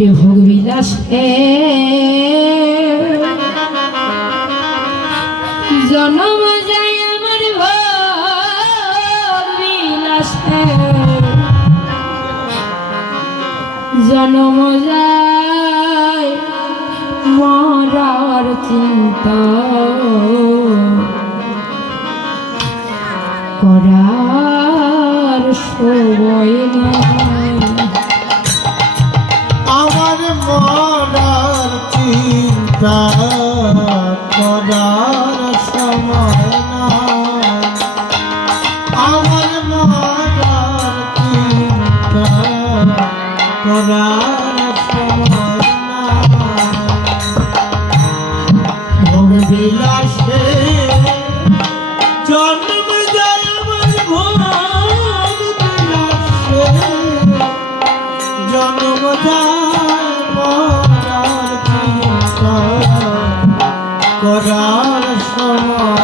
ওরে ভোগবিলাস এ জনম যায় আমার ভোগবিলাস জনম যায় মরার চিন্তা করার সময় না করা মরার সময়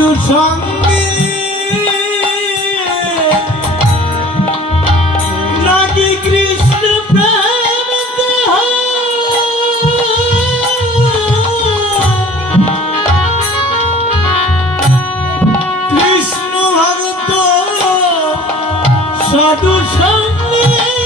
সাধু সঙ্গে। নাকি কৃষ্ণ কৃষ্ণ ভক্ত সাধু সঙ্গে।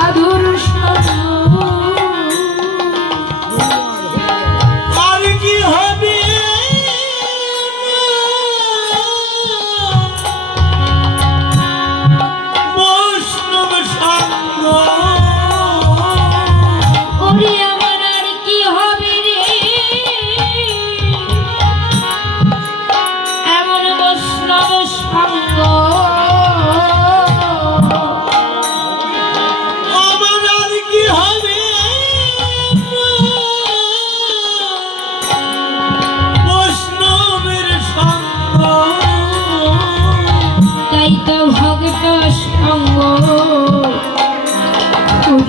সাধুর সঙ্গ।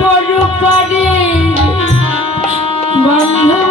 পর পরে বন্ধ